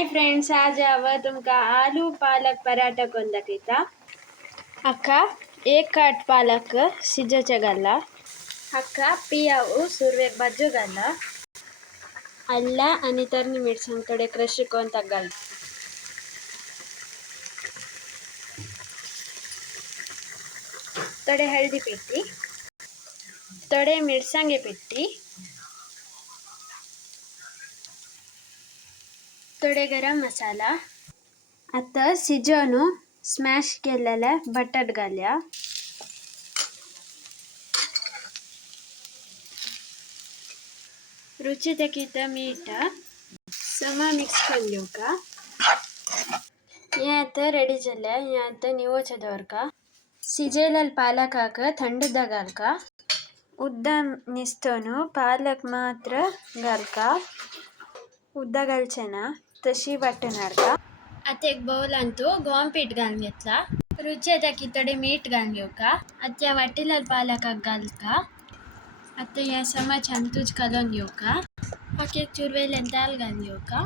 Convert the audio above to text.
Hi friends, आज हांव तुमकां आलू पालक पराठा करून दाखयता। हाका 1 काट पालक शिजोवचे घाला। हाका पियाऊ सुरवेक भाजू घाला। अल्ला आणि तरणी मिरसांग थोडे क्रश करून ताका घाल। थोडे हळदी पिट्टी, थोडे मिरसांगे पिट्टी, थोडे गरम मसाला। आता शिजवून स्मॅश केलेले बटाट घालूया। रुची तकित मीठ सम मिक्स करून घेवका। हे आता रेडी जाले। हे आता निवोचे दवरका। शिजेलेले पालकाक थंड घालका। उद्दा निस्तोन पालक मात्र घालका। उद्दा घालचे ना तशी वाटून हाडका। आता एक बाउल तो गव्हां पीठ घालून घेतला। रुची तकी थोडे मीठ घालून घेवका। आता या वाटिलेल्या पालकाक घालका। आता या सम छान तुज कलून घेवका। हाके चुरवेलें दाल घालून घेवका।